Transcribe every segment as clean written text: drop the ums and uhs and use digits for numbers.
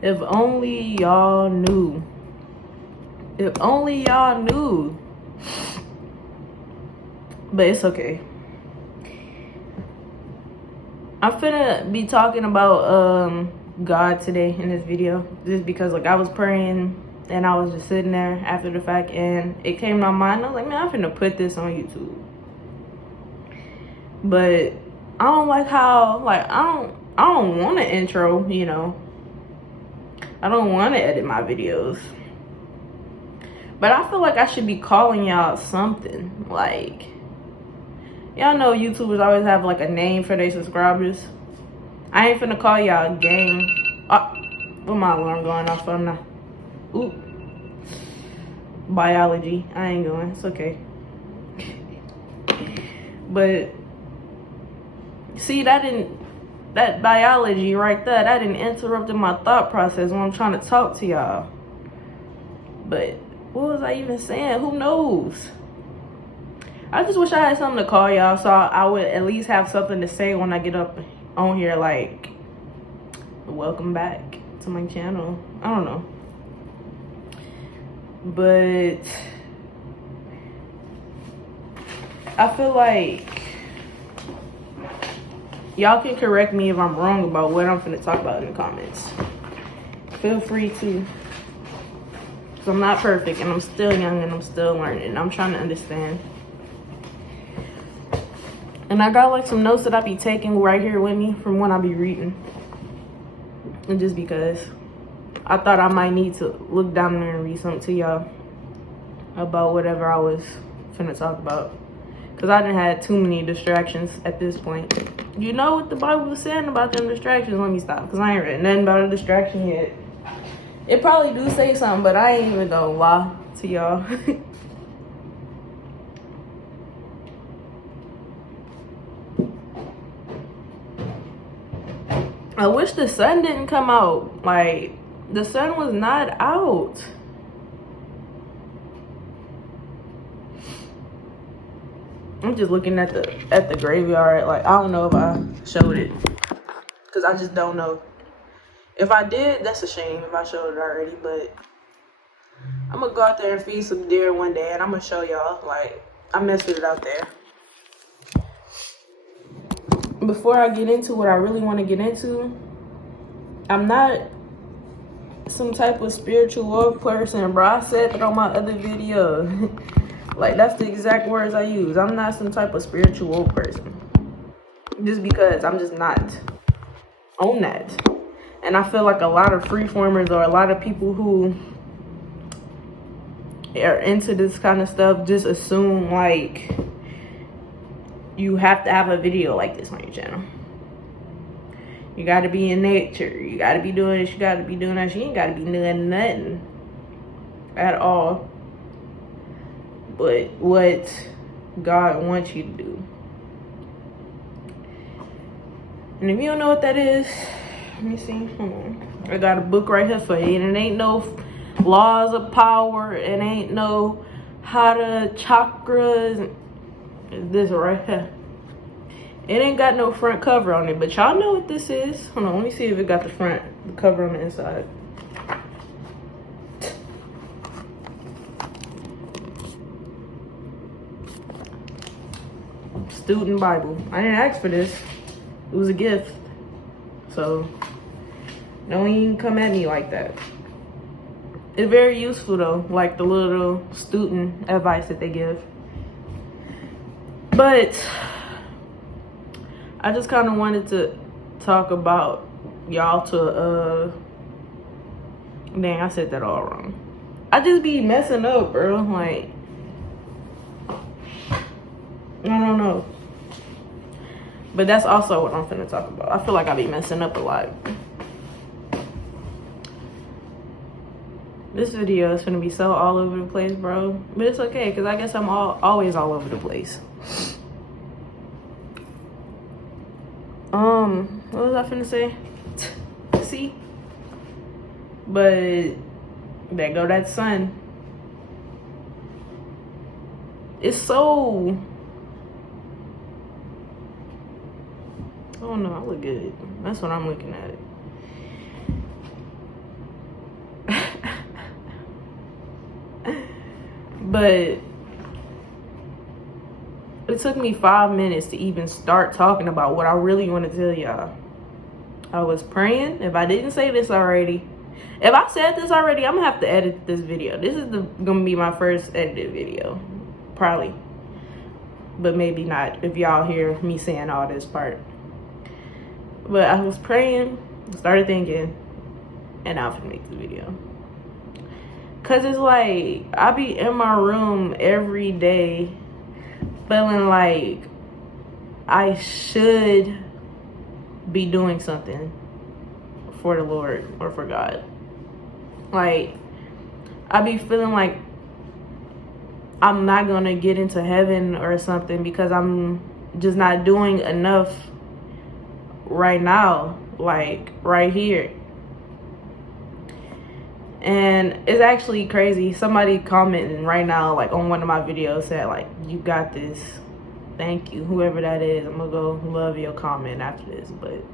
If only y'all knew. If only y'all knew. But it's okay. I'm finna be talking about God today in this video, just because like I was praying and I was just sitting there after the fact and it came to my mind. I was like, man, I'm finna put this on YouTube. But I don't like how, like, I don't want an intro, you know. I don't want to edit my videos. But I feel like I should be calling y'all something. Like, y'all know YouTubers always have like a name for their subscribers. I ain't finna call y'all gang. Oh, with my alarm going off on now. Ooh. Biology. I ain't going. It's okay. But see, that biology right there, that didn't interrupt my thought process when I'm trying to talk to y'all. But what was I even saying? Who knows? I just wish I had something to call y'all so I would at least have something to say when I get up on here, like, welcome back to my channel. I don't know. But I feel like y'all can correct me if I'm wrong about what I'm finna talk about in the comments. Feel free to. Because I'm not perfect and I'm still young and I'm still learning. I'm trying to understand. And I got like some notes that I be taking right here with me from when I be reading. And just because I thought I might need to look down there and read something to y'all about whatever I was finna talk about. Because I didn't have too many distractions at this point. You know what the Bible was saying about them distractions? Let me stop, because I ain't read nothing about a distraction yet. It probably do say something, but I ain't even gonna lie to y'all. I wish the sun didn't come out. Like, the sun was not out. I'm just looking at the graveyard. Like, I don't know if I showed it, because I just don't know. If I did, that's a shame if I showed it already. But I'm gonna go out there and feed some deer one day, and I'm gonna show y'all. Like, I messed with it out there. Before I get into what I really want to get into, I'm not some type of spiritual person, bro. I said that on my other video. Like, that's the exact words I use. I'm not some type of spiritual person. Just because I'm just not on that. And I feel like a lot of freeformers or a lot of people who are into this kind of stuff just assume like you have to have a video like this on your channel. You gotta be in nature. You gotta be doing this. You gotta be doing that. You ain't gotta be doing nothing at all but what God wants you to do. And if you don't know what that is, let me see. Hold on. I got a book right here for you. And it ain't no laws of power. It ain't no how to chakras. It's this right here. It ain't got no front cover on it, but y'all know what this is. Hold on, let me see if it got the cover on the inside. Student Bible. I didn't ask for this. It was a gift. So don't even come at me like that. It's very useful though, like the little student advice that they give. But I just kind of wanted to talk about y'all to, dang, I said that all wrong. I just be messing up, bro. Like, I don't know. But that's also what I'm finna talk about. I feel like I be messing up a lot. This video is finna be so all over the place, bro. But it's okay, because I guess I'm always all over the place. What was I finna say? See? But there go that sun. It's so, I don't know, I look good. That's what I'm looking at. But it took me 5 minutes to even start talking about what I really want to tell y'all. I was praying. If I didn't say this already, if I said this already, I'm gonna have to edit this video. This is gonna be my first edited video, probably, but maybe not if y'all hear me saying all this part. But I was praying, started thinking, and I'm gonna make this video. Cause it's like I be in my room every day feeling like I should be doing something for the Lord or for God. Like, I be feeling like I'm not gonna get into heaven or something because I'm just not doing enough right now, like right here. And it's actually crazy. Somebody commenting right now, like on one of my videos, said like, "You got this." Thank you, whoever that is. I'm gonna go love your comment after this. But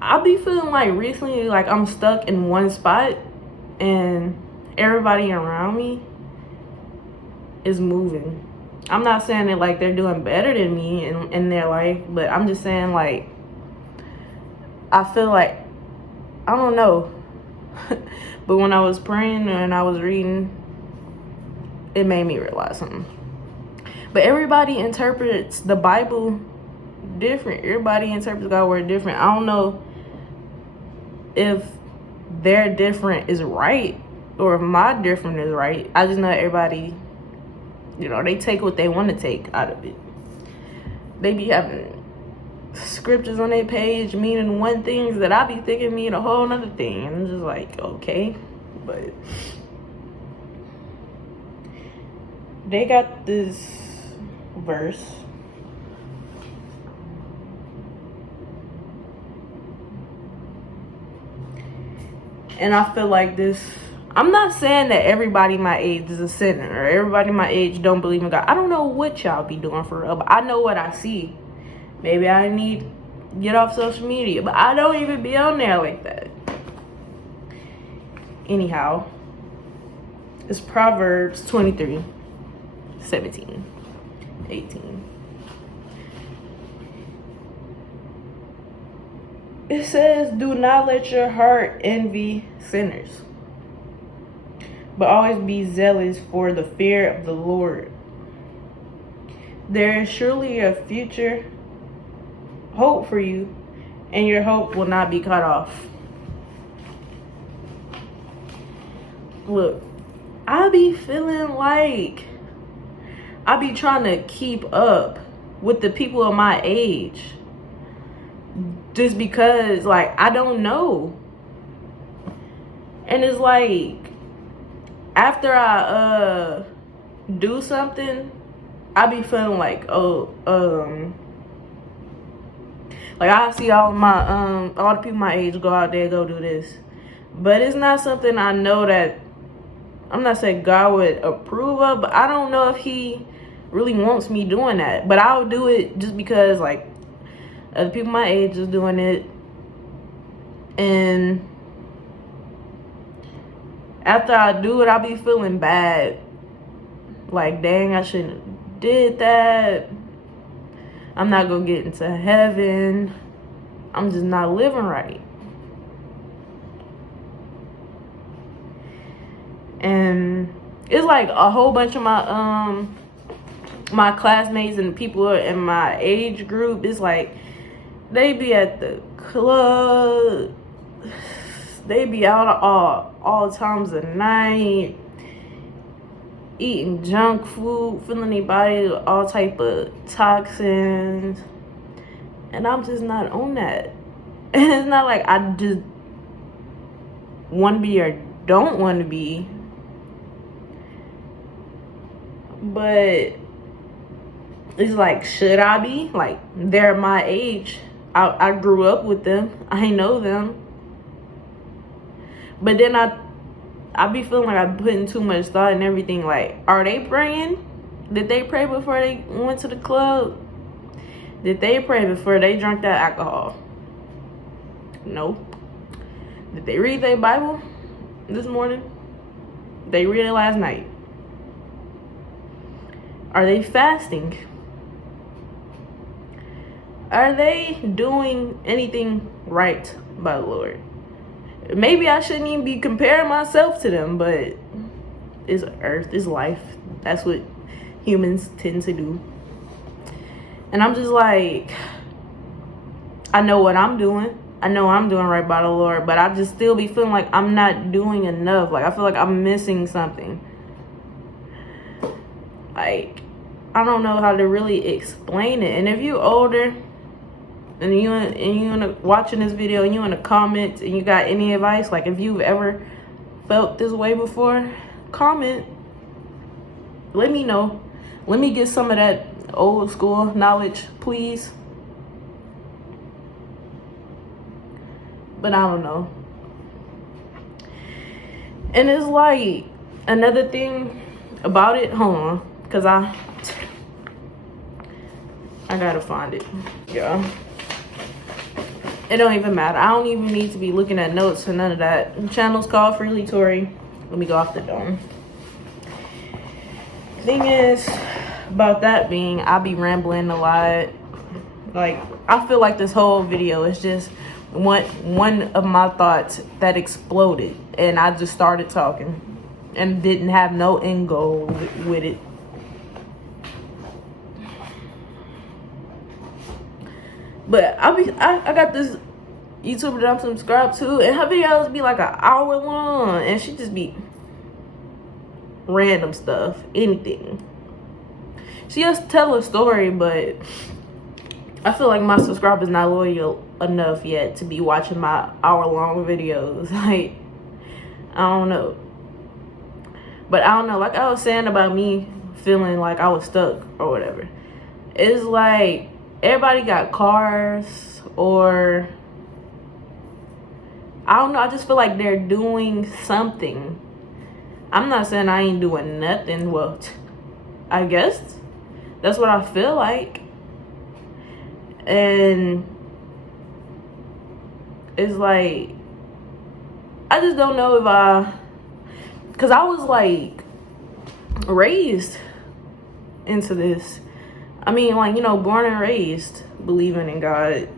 I be feeling like recently, like I'm stuck in one spot and everybody around me is moving. I'm not saying that like they're doing better than me in their life, but I'm just saying like I feel like, I don't know. But when I was praying and I was reading, it made me realize something. But everybody interprets the Bible different. Everybody interprets God's word different. I don't know if their different is right or if my different is right. I just know everybody, you know, they take what they want to take out of it. They be having scriptures on their page meaning one thing that I be thinking mean a whole nother thing. And I'm just like, okay. But they got this verse. And I feel like this, I'm not saying that everybody my age is a sinner or everybody my age don't believe in God. I don't know what y'all be doing for real, but I know what I see. Maybe I need to get off social media, but I don't even be on there like that. Anyhow, it's Proverbs 23, 17, 18. It says, "Do not let your heart envy sinners, but always be zealous for the fear of the Lord. There is surely a future hope for you, and your hope will not be cut off." Look, I be feeling like I be trying to keep up with the people of my age just because, like, I don't know. And it's like, after I do something, I be feeling like, oh, like I see all the people my age go out there, go do this. But it's not something I know that, I'm not saying God would approve of, but I don't know if he really wants me doing that. But I'll do it just because, like, other people my age is doing it. And after I do it, I'll be feeling bad. Like, dang, I shouldn't have did that. I'm not gonna get into heaven. I'm just not living right. And it's like a whole bunch of my my classmates and people in my age group, it's like they be at the club, they be out all times of night, eating junk food, filling their body with all type of toxins, and I'm just not on that. And it's not like I just want to be or don't want to be, but it's like, should I be? Like, they're my age. I grew up with them. I know them. But then I be feeling like I'm putting too much thought in everything. Like, are they praying? Did they pray before they went to the club? Did they pray before they drank that alcohol? No. Did they read their Bible this morning? They read it last night. Are they fasting? Are they doing anything right by the Lord? Maybe I shouldn't even be comparing myself to them, but it's earth, it's life. That's what humans tend to do. And I'm just like, I know what I'm doing. I know I'm doing right by the Lord, but I just still be feeling like I'm not doing enough. Like, I feel like I'm missing something. Like, I don't know how to really explain it. And if you older and you watching this video and you in the comments and you got any advice, like if you've ever felt this way before, comment. Let me know. Let me get some of that old school knowledge, please. But I don't know. And it's like another thing about it. Hold on, because I gotta find it. Yeah. It don't even matter. I don't even need to be looking at notes or none of that. The channel's called Freely Tori. Let me go off the dome. Thing is about that being, I be rambling a lot. Like, I feel like this whole video is just one of my thoughts that exploded, and I just started talking and didn't have no end goal with it. But I got this YouTuber that I'm subscribed to, and her videos be like an hour long, and she just be random stuff, anything. She just tell a story, but I feel like my subscribers not loyal enough yet to be watching my hour-long videos. Like, I don't know. But I don't know, like I was saying about me feeling like I was stuck or whatever. It's like everybody got cars, or I don't know, I just feel like they're doing something. I'm not saying I ain't doing nothing. Well, I guess that's what I feel like. And it's like, I just don't know if because I was like raised into this. I mean, like, you know, born and raised believing in God.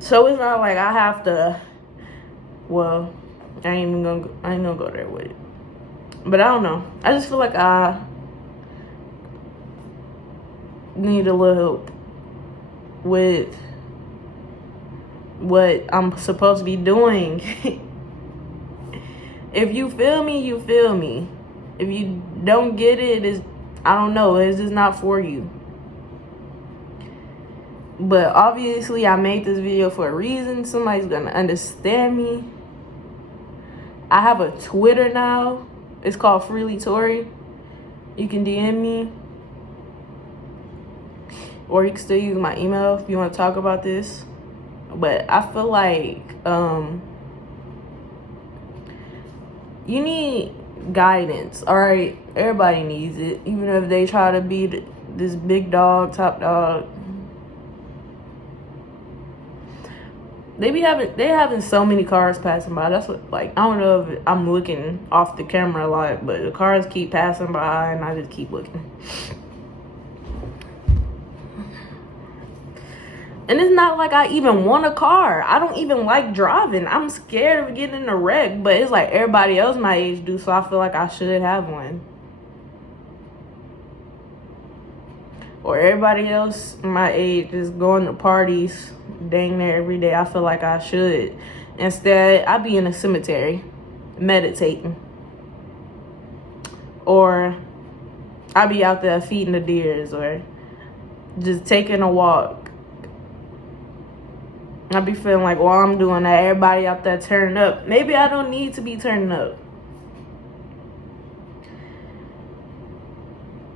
So it's not like I have to, well, I ain't gonna go there with it. But I don't know. I just feel like I need a little help with what I'm supposed to be doing. If you feel me, you feel me. If you don't get it, I don't know, it's just not for you. But obviously I made this video for a reason. Somebody's gonna understand me. I have a Twitter now. It's called Freely Tori. You can DM me. Or you can still use my email if you want to talk about this. But I feel like you need guidance, all right? Everybody needs it. Even if they try to be this big dog, top dog. They having so many cars passing by. That's what, like, I don't know if I'm looking off the camera a lot, but the cars keep passing by and I just keep looking. And it's not like I even want a car. I don't even like driving. I'm scared of getting in a wreck, but it's like everybody else my age do, so I feel like I should have one. Or everybody else my age is going to parties dang near every day. I feel like I should. Instead, I be in a cemetery meditating. Or I be out there feeding the deers, or just taking a walk. I be feeling like while I'm doing that, everybody out there turning up. Maybe I don't need to be turning up.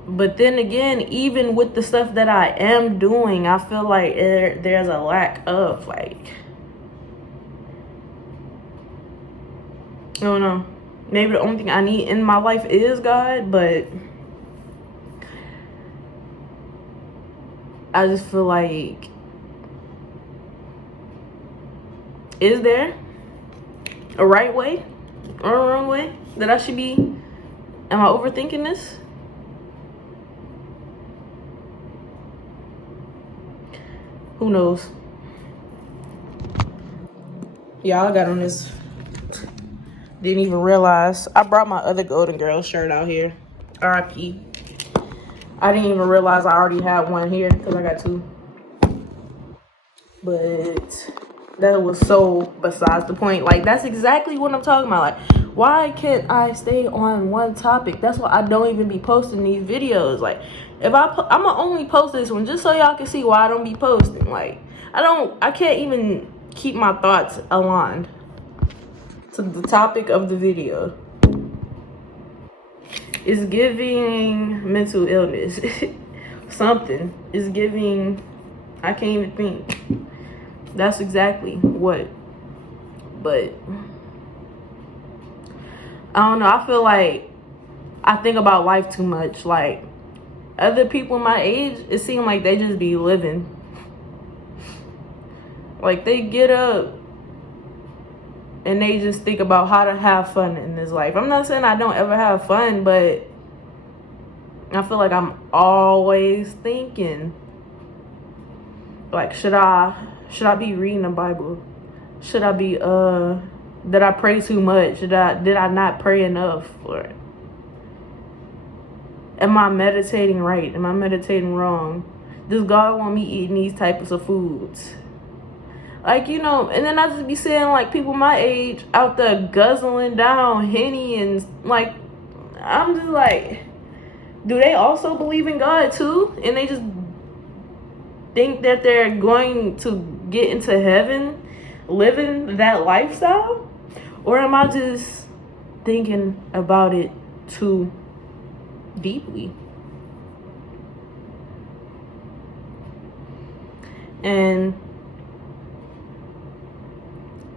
But then again, even with the stuff that I am doing, I feel like there's a lack of, like, I don't know. Maybe the only thing I need in my life is God, but I just feel like, is there a right way or a wrong way that I should be Am I overthinking this? Who knows? Yeah, I got on this. Didn't even realize. I brought my other Golden Girl shirt out here. RIP. I didn't even realize I already had one here because I got two. But that was so besides the point. Like, that's exactly what I'm talking about. Like, why can't I stay on one topic? That's why I don't even be posting these videos. Like, if I'm gonna only post this one just so y'all can see why I don't be posting. Like, I can't even keep my thoughts aligned to the topic of the video. It's giving mental illness. Something is giving, I can't even think. That's exactly what. But I don't know, I feel like I think about life too much. Like, other people my age, it seems like they just be living. Like, they get up and they just think about how to have fun in this life. I'm not saying I don't ever have fun, but I feel like I'm always thinking, like, should I be reading the Bible? Should I be did I pray too much? Did I not pray enough? Or am I meditating right? Am I meditating wrong? Does God want me eating these types of foods? Like, you know, and then I just be seeing, like, people my age out there guzzling down Henny, and, like, I'm just like, do they also believe in God too? And they just think that they're going to get into heaven living that lifestyle? Or am I just thinking about it too deeply? And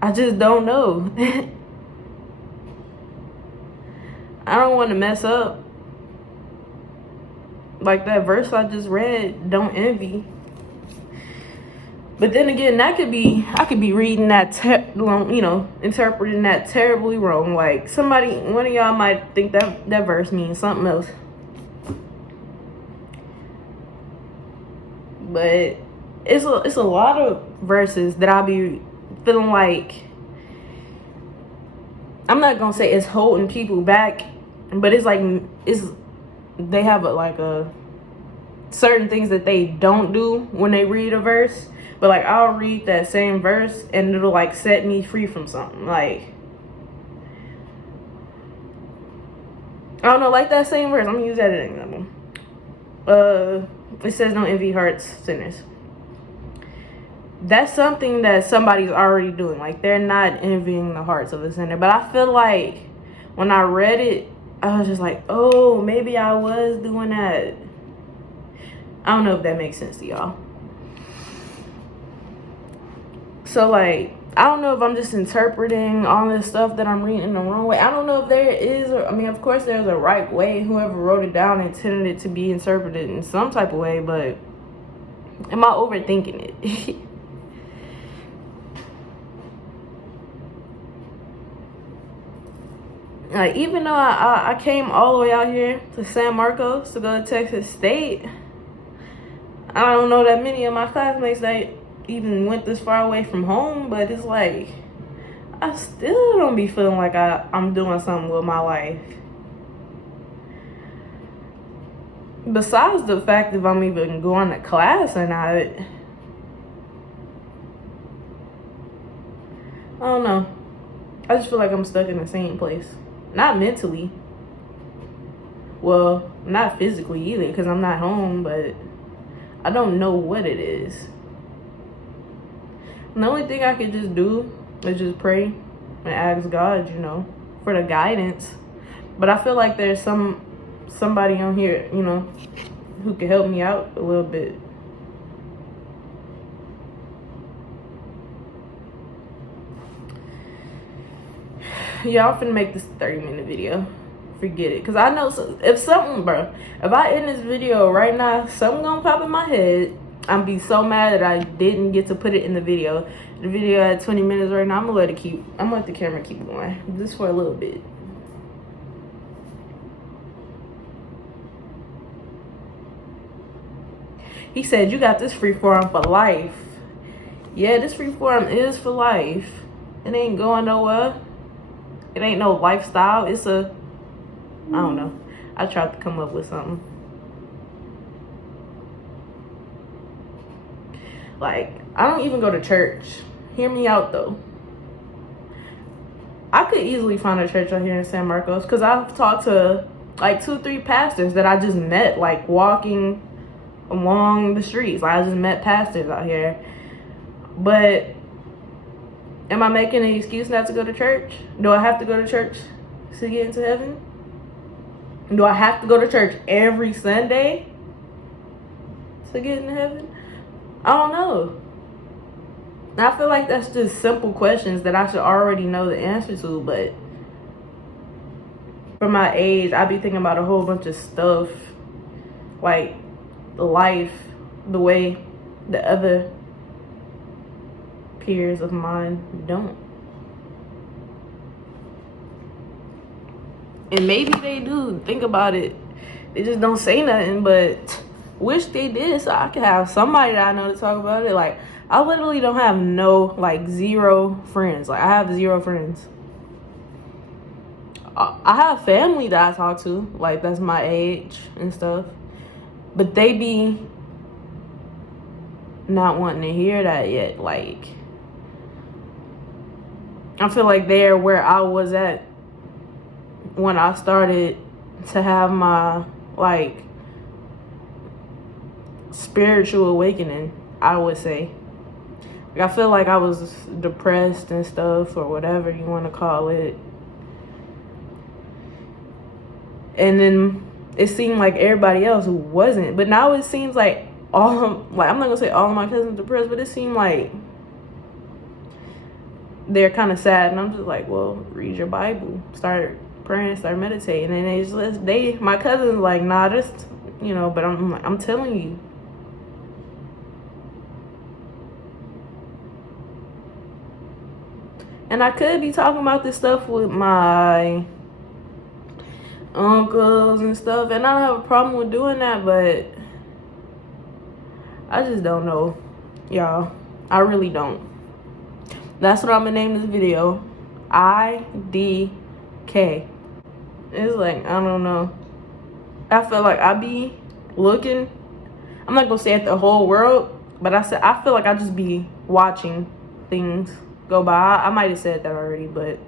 I just don't know. I don't want to mess up. Like that verse I just read, don't envy. But then again, I could be reading that, you know, interpreting that terribly wrong. Like, one of y'all might think that verse means something else. But it's a lot of verses that I'll be feeling like, I'm not gonna say it's holding people back, but it's like they have a certain things that they don't do when they read a verse. But like, I'll read that same verse and it'll like set me free from something. Like, I don't know, like that same verse, I'm gonna use that as an example. It says don't envy hearts sinners. That's something that somebody's already doing. Like, they're not envying the hearts of the sinner. But I feel like when I read it, I was just like, oh, maybe I was doing that. I don't know if that makes sense to y'all. So, like, I don't know if I'm just interpreting all this stuff that I'm reading in the wrong way. I don't know if there is, I mean, of course there's a right way. Whoever wrote it down intended it to be interpreted in some type of way, but am I overthinking it? Like, even though I came all the way out here to San Marcos to go to Texas State, I don't know that many of my classmates that even went this far away from home, but it's like, I still don't be feeling like I'm doing something with my life. Besides the fact if I'm even going to class or not, I don't know. I just feel like I'm stuck in the same place. Not mentally. Well, not physically either, because I'm not home, but I don't know what it is. And the only thing I could just do is just pray and ask God, you know, for the guidance. But I feel like there's somebody on here, you know, who could help me out a little bit. Yeah, I'm finna make this a 30-minute video. Forget it. Because I know if I end this video right now, something gonna pop in my head. I'm be so mad that I didn't get to put it in the video. The video at 20 minutes right now. I'm gonna let the camera keep going just for a little bit. He said, you got this freeform for life. Yeah, this freeform is for life. It ain't going nowhere. It ain't no lifestyle. It's a, I don't know. I tried to come up with something. Like, I don't even go to church. Hear me out, though. I could easily find a church out here in San Marcos because I've talked to like 2-3 pastors that I just met, like walking along the streets. Like, I just met pastors out here. But am I making an excuse not to go to church? Do I have to go to church to get into heaven? Do I have to go to church every Sunday to get into heaven? I don't know. I feel like that's just simple questions that I should already know the answer to, but for my age, I be thinking about a whole bunch of stuff, like life, the way the other peers of mine don't. And maybe they do think about it. They just don't say nothing, but wish they did so I could have somebody that I know to talk about it. Like, I literally don't have zero friends. Like, I have 0 friends. I have family that I talk to, like, that's my age and stuff. But they be not wanting to hear that yet. Like, I feel like they're where I was at when I started to have my, like, spiritual awakening, I would say. Like, I feel like I was depressed and stuff, or whatever you want to call it. And then it seemed like everybody else wasn't. But now it seems like I'm not going to say all of my cousins are depressed, but it seemed like they're kind of sad. And I'm just like, well, read your Bible. Start praying, start meditating. And my cousins like, nah, just, but I'm telling you. And I could be talking about this stuff with my uncles and stuff, and I don't have a problem with doing that, but I just don't know, y'all. I really don't. That's what I'm gonna name this video. IDK. It's like, I don't know. I feel like I be looking, I'm not gonna say at the whole world, but I feel like I just be watching things go by. I might have said that already, but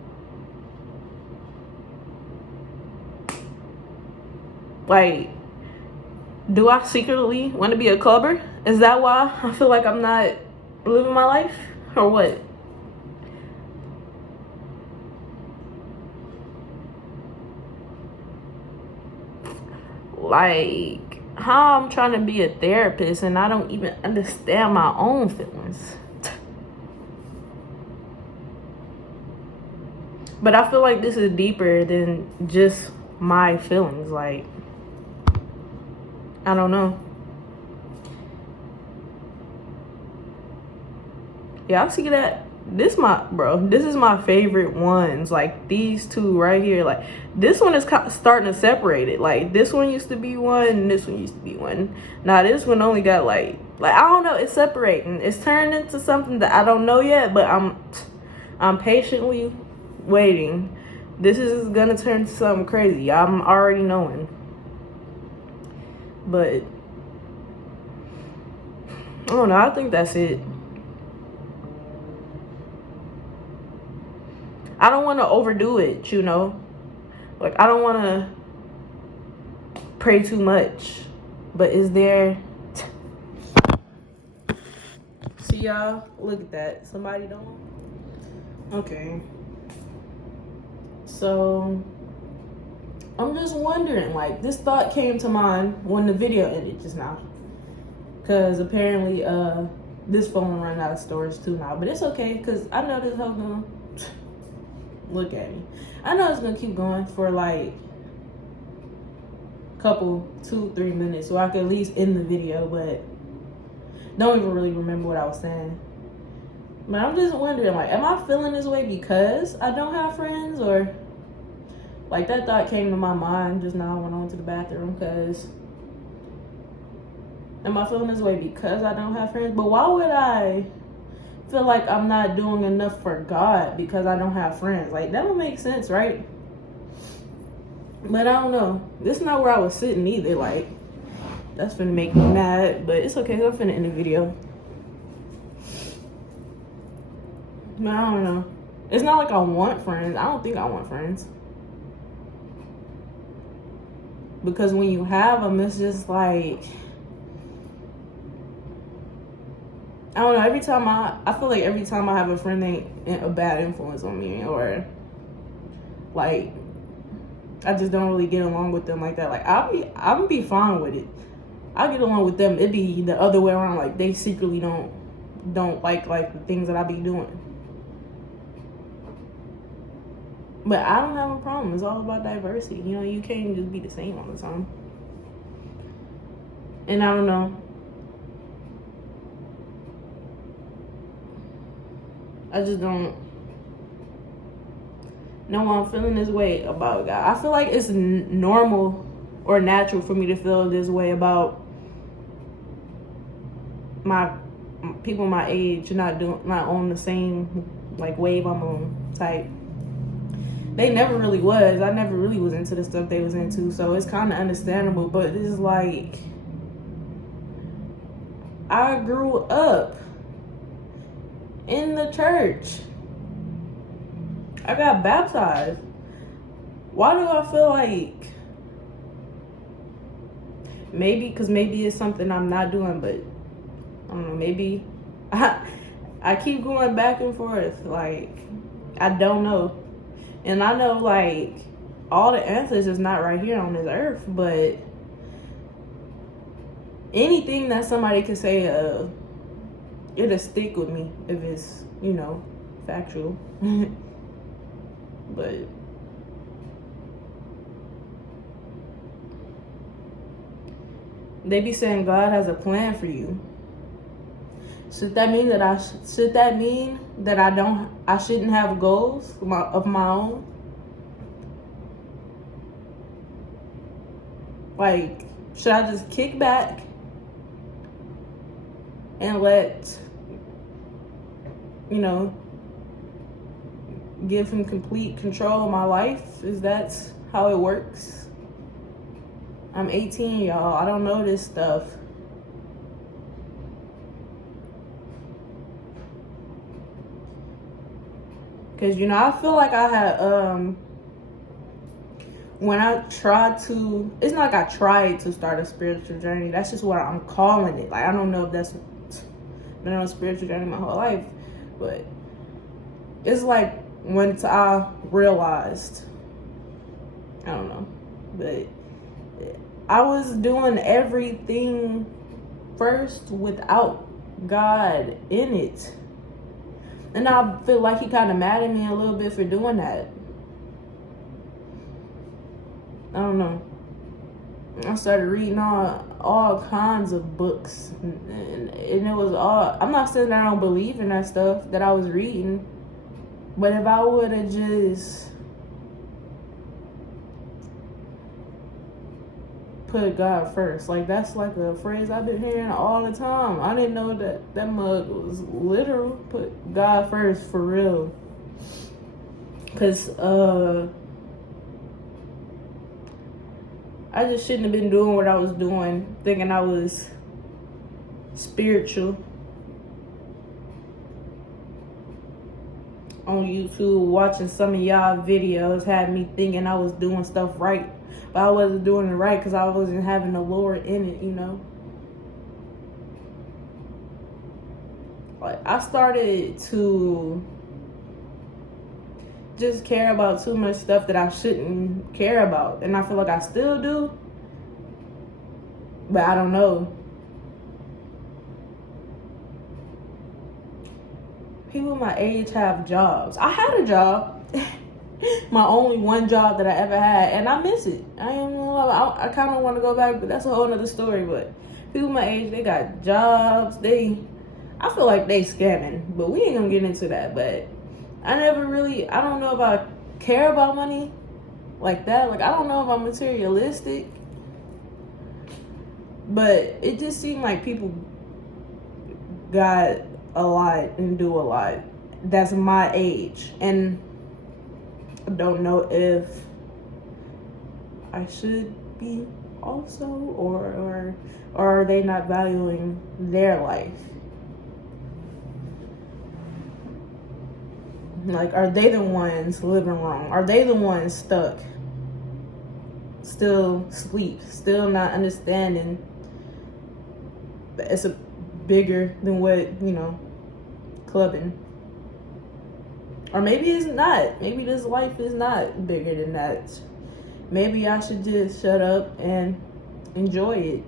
like, do I secretly want to be a clubber? Is that why I feel like I'm not living my life, or what? Like, how I'm trying to be a therapist and I don't even understand my own feelings. But I feel like this is deeper than just my feelings. Like, I don't know. Y'all see that? This is my favorite ones. Like, these two right here. Like, this one is starting to separate it. Like, this one used to be one, and this one used to be one. Now, this one only got like I don't know. It's separating. It's turned into something that I don't know yet, but I'm patiently waiting. This is gonna turn to something crazy. I'm already knowing. But I don't know. I think that's it. I don't want to overdo it, Like, I don't want to pray too much. But is there... See, y'all? Look at that. Somebody don't... Okay. So, I'm just wondering, like, this thought came to mind when the video ended just now. Because apparently, this phone ran out of storage too now. But it's okay, because I know this hoe's gonna... Look at me. I know it's gonna keep going for like couple 2-3 minutes, so I could at least end the video, but don't even really remember what I was saying. But I'm just wondering, like, am I feeling this way because I don't have friends, or like that thought came to my mind just now when I went to the bathroom, because Am I feeling this way because I don't have friends? But why would I feel like I'm not doing enough for God because I don't have friends? Like, that don't make sense, right? But I don't know. This is not where I was sitting either. Like, that's finna make me mad. But it's okay. I'm finna end the video. But I don't know. It's not like I want friends. I don't think I want friends. Because when you have them, it's just like, I don't know. Every time I feel like every time I have a friend, they ain't a bad influence on me, or like I just don't really get along with them like that. Like I'll be fine with it. I get along with them. It'd be the other way around. Like they secretly don't like the things that I be doing. But I don't have a problem. It's all about diversity. You know, you can't just be the same all the time. And I don't know. I just don't know why I'm feeling this way about God. I feel like it's normal or natural for me to feel this way about my people my age, not on the same like wave I'm on type. They never really was. I never really was into the stuff they was into, so it's kind of understandable. But it's like, I grew up in the church. I got baptized. Why do I feel like, maybe it's something I'm not doing, but I don't know, maybe I keep going back and forth. Like, I don't know. And I know, like, all the answers is not right here on this earth, but anything that somebody could say, it'll stick with me if it's, you know, factual. But they be saying God has a plan for you. Should that mean that I shouldn't have goals of my own? Like, should I just kick back and let, you know, give him complete control of my life? Is that how it works? I'm 18, y'all. I don't know this stuff. Because, you know, I feel like I had, when I tried to, it's not like I tried to start a spiritual journey. That's just what I'm calling it. Like, I don't know if that's been on a spiritual journey my whole life. But it's like when I realized, I don't know. But I was doing everything first without God in it. And I feel like he kind of mad at me a little bit for doing that. I don't know. I started reading all kinds of books. And it was all... I'm not saying that I don't believe in that stuff that I was reading. But if I would have just put God first. Like, that's like a phrase I've been hearing all the time. I didn't know that mug was literal. Put God first, for real. Because I just shouldn't have been doing what I was doing, thinking I was spiritual. On YouTube, watching some of y'all videos had me thinking I was doing stuff right. But I wasn't doing it right because I wasn't having the Lord in it, you know. Like, I started to just care about too much stuff that I shouldn't care about. And I feel like I still do. But I don't know. People my age have jobs. I had a job. My only one job that I ever had, and I miss it. I kind of want to go back, but that's a whole other story. But people my age, they got jobs. I feel like they scamming, but we ain't gonna get into that. But I don't know if I care about money like that. Like, I don't know if I'm materialistic. But it just seemed like people got a lot and do a lot that's my age, and I don't know if I should be also, or are they not valuing their life? Like, are they the ones living wrong? Are they the ones stuck, still asleep, still not understanding that it's a bigger than what, clubbing? Or maybe it's not. Maybe this life is not bigger than that. Maybe I should just shut up and enjoy it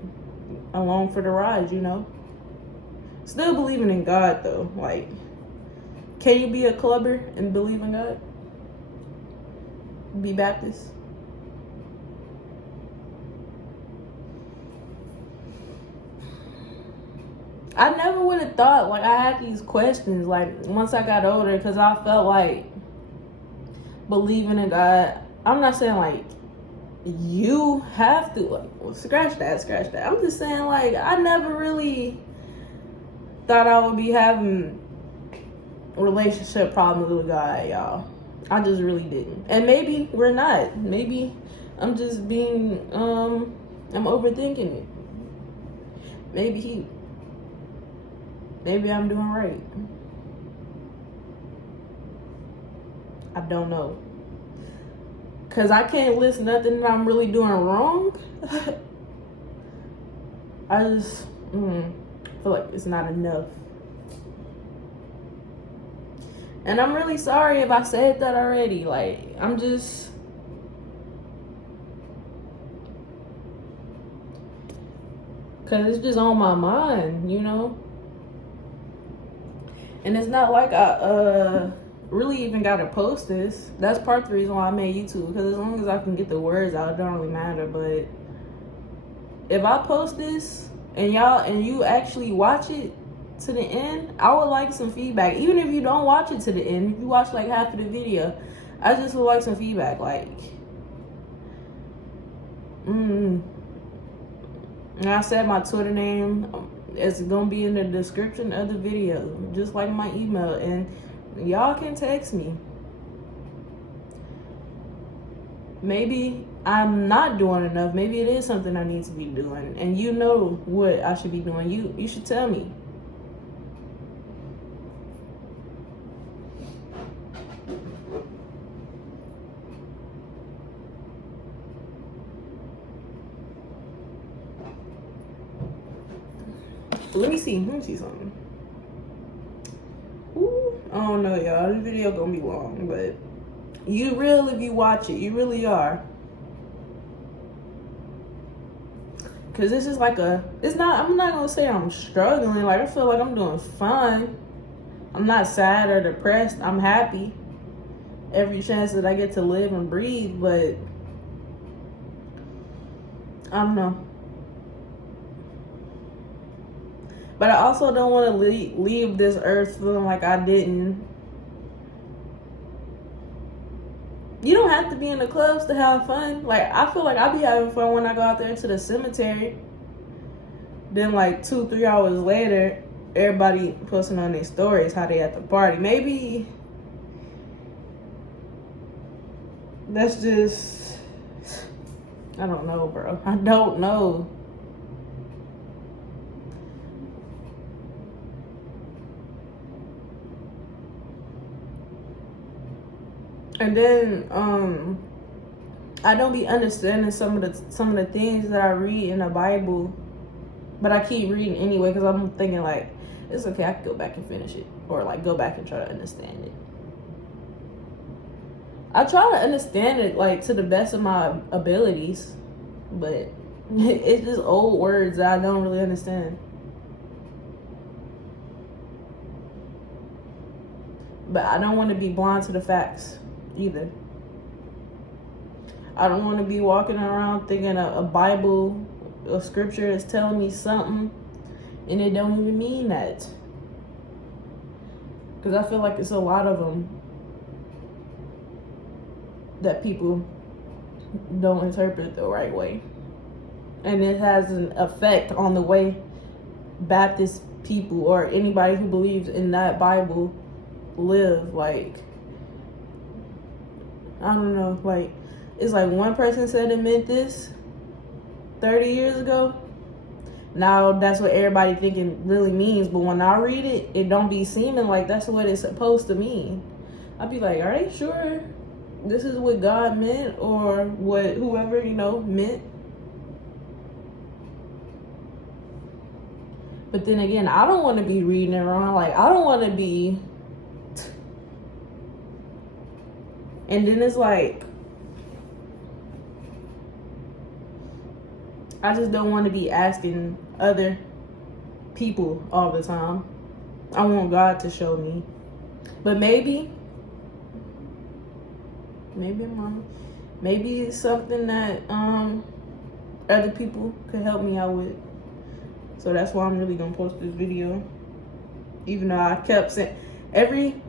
along for the ride, Still believing in God, though. Like, can you be a clubber and believe in God? Be Baptist? I never would have thought, like, I had these questions, like, once I got older, because I felt like believing in God, I'm not saying, like, you have to, like, well, scratch that. I'm just saying, like, I never really thought I would be having relationship problems with God, y'all. I just really didn't. And maybe we're not. Maybe I'm just being, I'm overthinking it. Maybe I'm doing right. I don't know. Because I can't list nothing that I'm really doing wrong. I just feel like it's not enough. And I'm really sorry if I said that already. Like, I'm just... because it's just on my mind, And it's not like I really even gotta post this. That's part of the reason why I made YouTube. Because as long as I can get the words out, it don't really matter. But if I post this and you actually watch it to the end, I would like some feedback. Even if you don't watch it to the end, if you watch like half of the video, I just would like some feedback. Like, and I said my Twitter name. It's gonna be in the description of the video, just like my email, and y'all can text me. Maybe I'm not doing enough. Maybe it is something I need to be doing, and you know what I should be doing. You should tell me. Let me see something. Ooh, I don't know, y'all. This video gonna be long, but you real if you watch it. You really are. Cause this is like I'm not gonna say I'm struggling. Like, I feel like I'm doing fine. I'm not sad or depressed. I'm happy every chance that I get to live and breathe, but I don't know. But I also don't want to leave this earth feeling like I didn't. You don't have to be in the clubs to have fun. Like, I feel like I be having fun when I go out there to the cemetery. Then, like, 2-3 hours later, everybody posting on their stories how they at the party. Maybe that's just... I don't know, bro. I don't know. And then I don't be understanding some of the things that I read in the Bible, but I keep reading anyway because I'm thinking like, it's okay, I can go back and finish it, or like go back and try to understand it. I try to understand it like to the best of my abilities, but it's just old words that I don't really understand. But I don't want to be blind to the facts either. I don't want to be walking around thinking a Bible, a scripture is telling me something and it don't even mean that. Because I feel like it's a lot of them that people don't interpret the right way. And it has an effect on the way Baptist people or anybody who believes in that Bible live. Like, I don't know, like, it's like one person said it meant this 30 years ago. Now that's what everybody think it really means, but when I read it, it don't be seeming like that's what it's supposed to mean. I'd be like, are you sure this is what God meant or what whoever, meant? But then again, I don't want to be reading it wrong. Like, I don't want to be... And then it's like, I just don't want to be asking other people all the time. I want God to show me. But maybe I'm wrong. Maybe it's something that other people could help me out with. So that's why I'm really gonna post this video. Even though I kept saying, every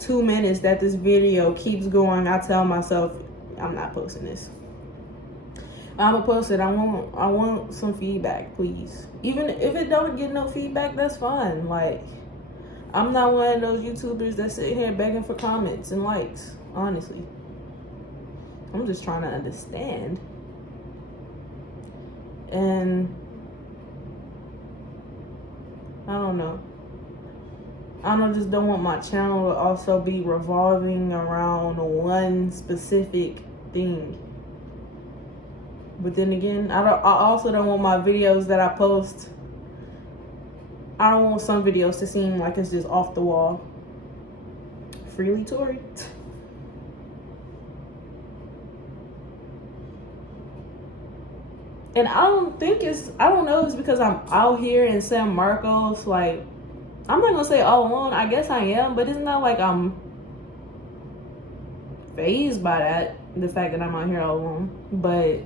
2 minutes that this video keeps going, I tell myself, I'm not posting this. I'm gonna post it. I want some feedback, please. Even if it don't get no feedback, that's fine. Like, I'm not one of those YouTubers that sit here begging for comments and likes, honestly. I'm just trying to understand. And I don't know. Just don't want my channel to also be revolving around one specific thing. But then again, I also don't want my videos that I post. I don't want some videos to seem like it's just off the wall. Freely Tory. And I don't know, it's because I'm out here in San Marcos. Like, I'm not gonna say all alone. I guess I am, but it's not like I'm fazed by that, the fact that I'm out here all alone. But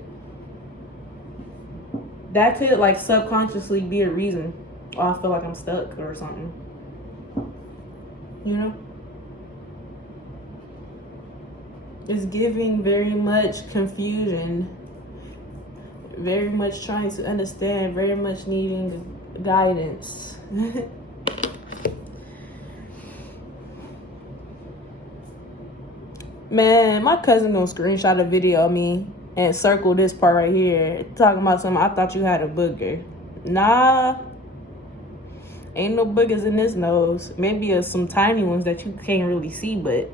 that could subconsciously be a reason why I feel like I'm stuck or something. It's giving very much confusion, very much trying to understand, very much needing guidance. Man, my cousin gonna screenshot a video of me and circle this part right here, talking about something. I thought you had a booger. Nah, ain't no boogers in this nose. Maybe some tiny ones that you can't really see, but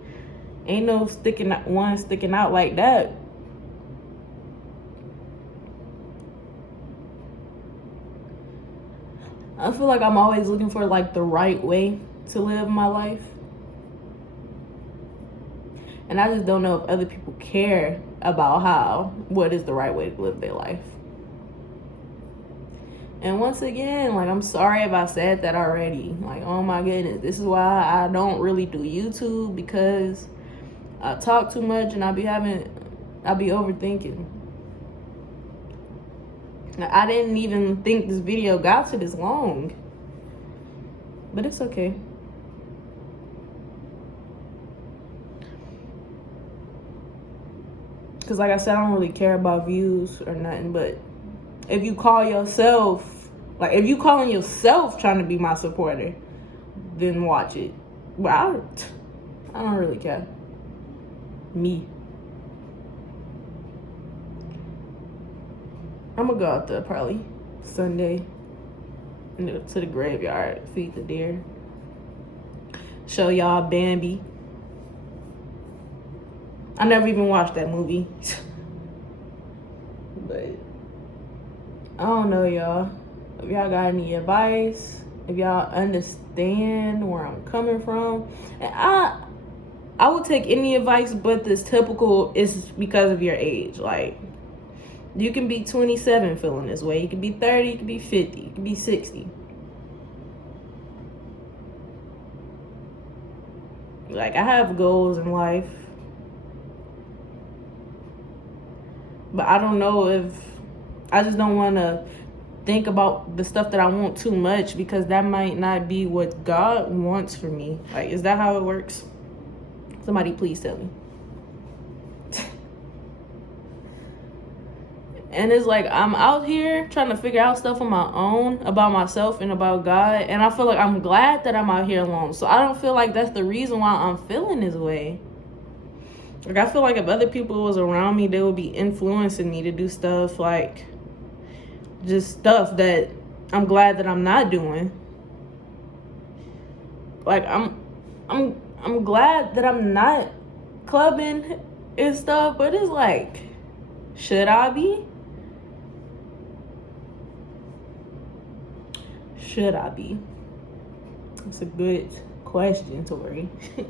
ain't no sticking out like that. I feel like I'm always looking for the right way to live my life. And I just don't know if other people care about what is the right way to live their life. And once again, I'm sorry if I said that already. Oh my goodness, this is why I don't really do YouTube, because I talk too much and I be overthinking. I didn't even think this video got to this long, but it's okay. Because like I said, I don't really care about views or nothing. But if you call yourself, if you calling yourself trying to be my supporter, then watch it. But I don't really care. Me. I'm gonna go out there probably Sunday to the graveyard, feed the deer, show y'all Bambi. I never even watched that movie. But I don't know, y'all. If y'all got any advice, if y'all understand where I'm coming from, and I would take any advice, but this typical is because of your age. You can be 27 feeling this way. You can be 30, you can be 50, you can be 60. I have goals in life. But I don't know if... I just don't want to think about the stuff that I want too much, because that might not be what God wants for me. Is that how it works? Somebody please tell me. And it's like I'm out here trying to figure out stuff on my own about myself and about God. And I feel like I'm glad that I'm out here alone. So I don't feel like that's the reason why I'm feeling this way. Like, I feel like if other people was around me, they would be influencing me to do stuff, like just stuff that I'm glad that I'm not doing. Like, I'm glad that I'm not clubbing and stuff, but it's like, should I be? Should I be? It's a good question, Tori. At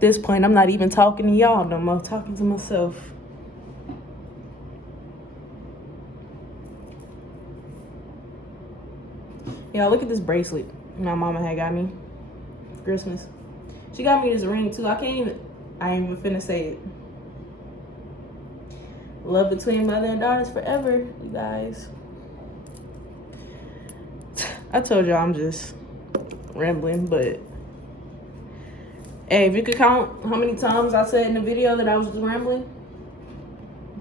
this point, I'm not even talking to y'all no more. I'm talking to myself. Y'all, look at this bracelet my mama had got me for Christmas. She got me this ring too. I ain't even finna say it. Love between mother and daughters forever, you guys. I told y'all I'm just rambling, but hey, if you could count how many times I said in the video that I was just rambling,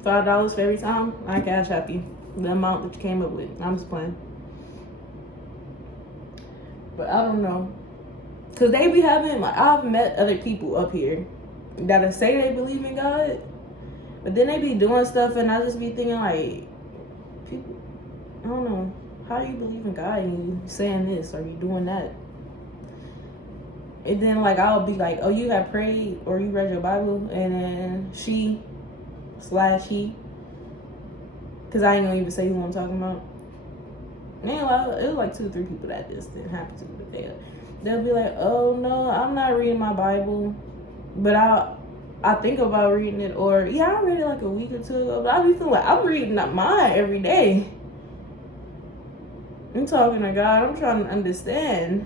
$5 for every time, I cash app you the amount that you came up with. I'm just playing. But I don't know. Because they be having, like, I've met other people up here that say they believe in God, but then they be doing stuff and I just be thinking, like, people, I don't know. How do you believe in God and you saying this or you doing that? And then, like, I'll be like, oh, you have prayed or you read your Bible, and then he, because I ain't gonna even say who I'm talking about. Anyway, it was like 2 or 3 people that this didn't happen to, but they'll be like, oh no, I'm not reading my Bible, but I think about reading it, or yeah, I read it like a week or 2 ago, but I be feeling like I'm reading mine every day. I'm talking to God, I'm trying to understand.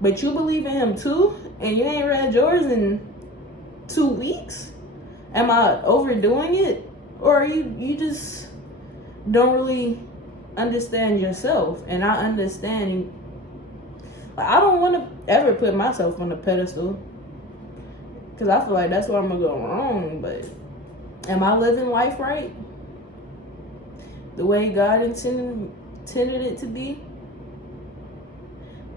But you believe in him too, and you ain't read yours in 2 weeks? Am I overdoing it? Or you just don't really understand yourself? And I understand, like, I don't want to ever put myself on a pedestal, because I feel like that's where I'm going to go wrong. But am I living life right? The way God intended it to be?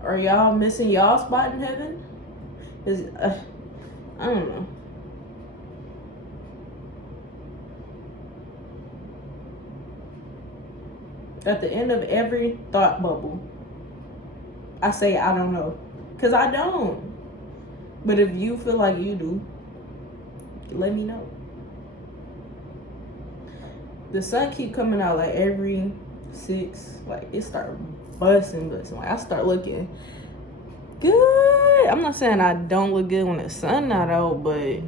Are y'all missing y'all spot in heaven? I don't know. At the end of every thought bubble, I say I don't know, because I don't. But if you feel like you do, let me know. The sun keep coming out like every 6, like it start busting. Like I start looking good. I'm not saying I don't look good when the sun not out, but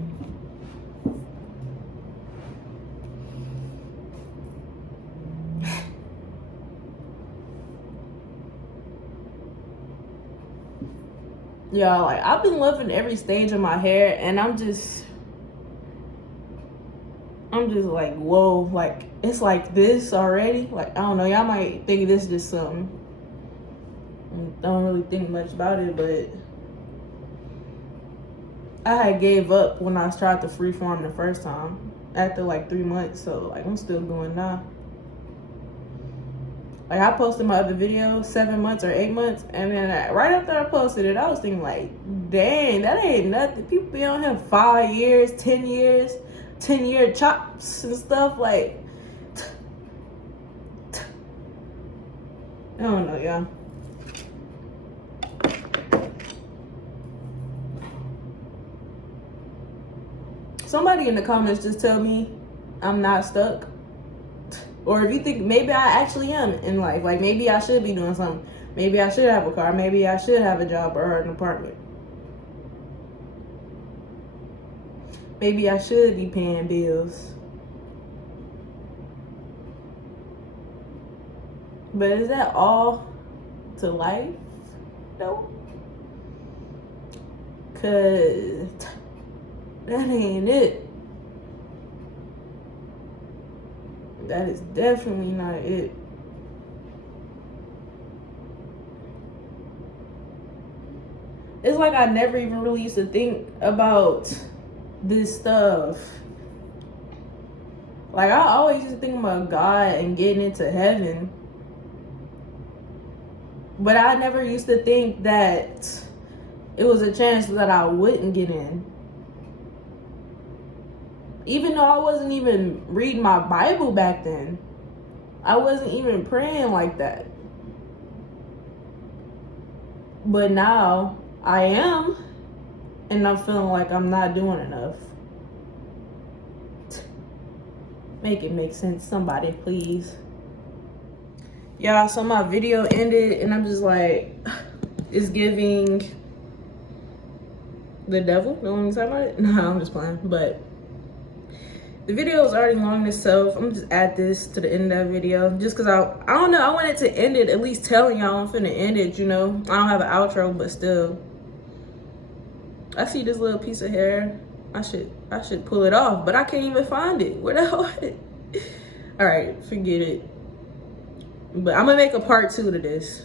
y'all, like, I've been loving every stage of my hair, and I'm just like, whoa, like, it's like this already. Like, I don't know, y'all might think this is just something. I don't really think much about it, but I had gave up when I tried to freeform the first time after like 3 months, so like I'm still doing now. Like, I posted my other video 7 months or 8 months, and then right after I posted it, I was thinking like, dang, that ain't nothing. People be on here 5 years, 10 years, 10-year chops and stuff. Like, I don't know, y'all. Somebody in the comments just tell me I'm not stuck. Or if you think maybe I actually am in life, like maybe I should be doing something. Maybe I should have a car. Maybe I should have a job or an apartment. Maybe I should be paying bills. But is that all to life? No. Cause that ain't it. That is definitely not it. It's like I never even really used to think about this stuff. Like, I always used to think about God and getting into heaven. But I never used to think that it was a chance that I wouldn't get in. Even though I wasn't even reading my Bible back then. I wasn't even praying like that. But now I am. And I'm feeling like I'm not doing enough. Make it make sense, somebody, please. Y'all, so my video ended and I'm just like, it's giving the devil. Don't want me to talk about it? No, I'm just playing. But the video is already long itself. I'm gonna just add this to the end of that video. Just cause I don't know, I wanted to end it at least telling y'all I'm finna end it, you know. I don't have an outro, but still. I see this little piece of hair. I should pull it off, but I can't even find it. Where the hell is it? All right, forget it. But I'm gonna make a part 2 to this.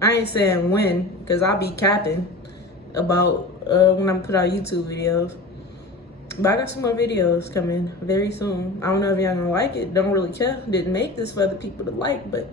I ain't saying when, because I'll be capping about when I put out YouTube videos. But I got some more videos coming very soon. I don't know if y'all gonna like it. Don't really care. Didn't make this for other people to like, but